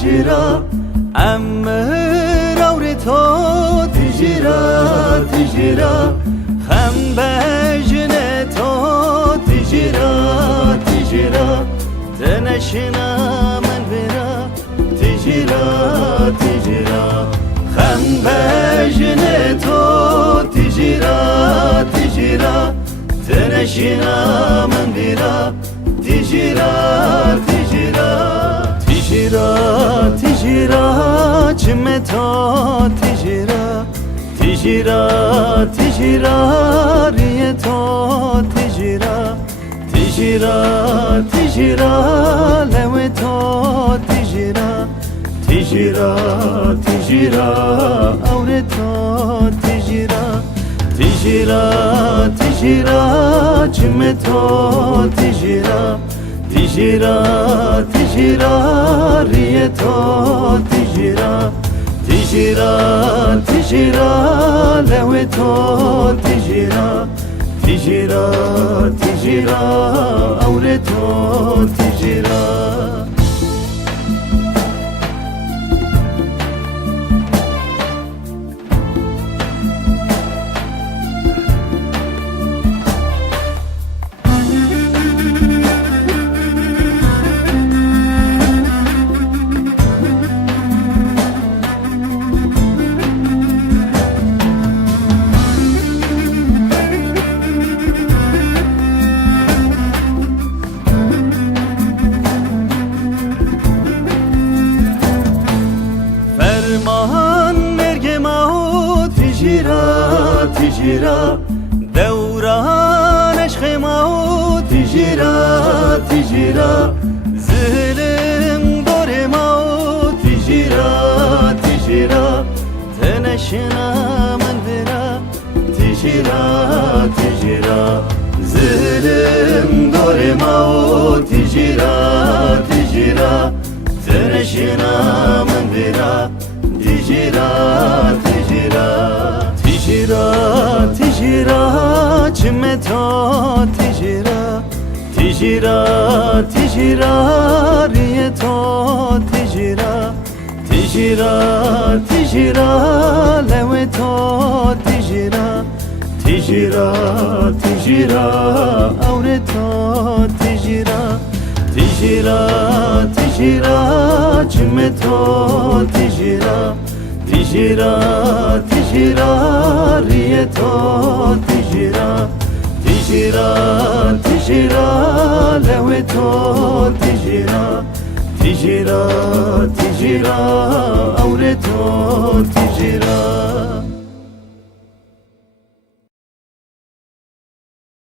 تجرا امر اورتو تجرا تجرا خم بجنه تو تجرا تجرا تنشنا من برا تجرا تجرا خم بجنه تو تجرا تجرا تنشنا من برا تجرا تجرا içime ta tijra Tijra tijra riye ta tijra Tijra tijra leve ta tijra Tijra tijra avre ta tijra Tijra tijra çime ta tijra Tijra tijra riye ta tijra تجرا تجرا تجرا لوتو تجرا تجرا تجرا اورتو تجرا تجرا تجرا دوران عشق ما و تجرا تجرا ظلم دور ما و تجرا تجرا تنشنا من برا تجرا تجرا ظلم دور ما و تجرا تجرا تنشنا içime ta tecira Tecira, tecira, riye ta tecira Tecira, tecira, leve ta tecira Tecira, tecira, avre ta tecira Tecira, tecira, cime ta tecira Tecira, tecira, riye ta tecira تجرا تجرا تجرا لوتو تجرا تجرا تجرا اورتو تجرا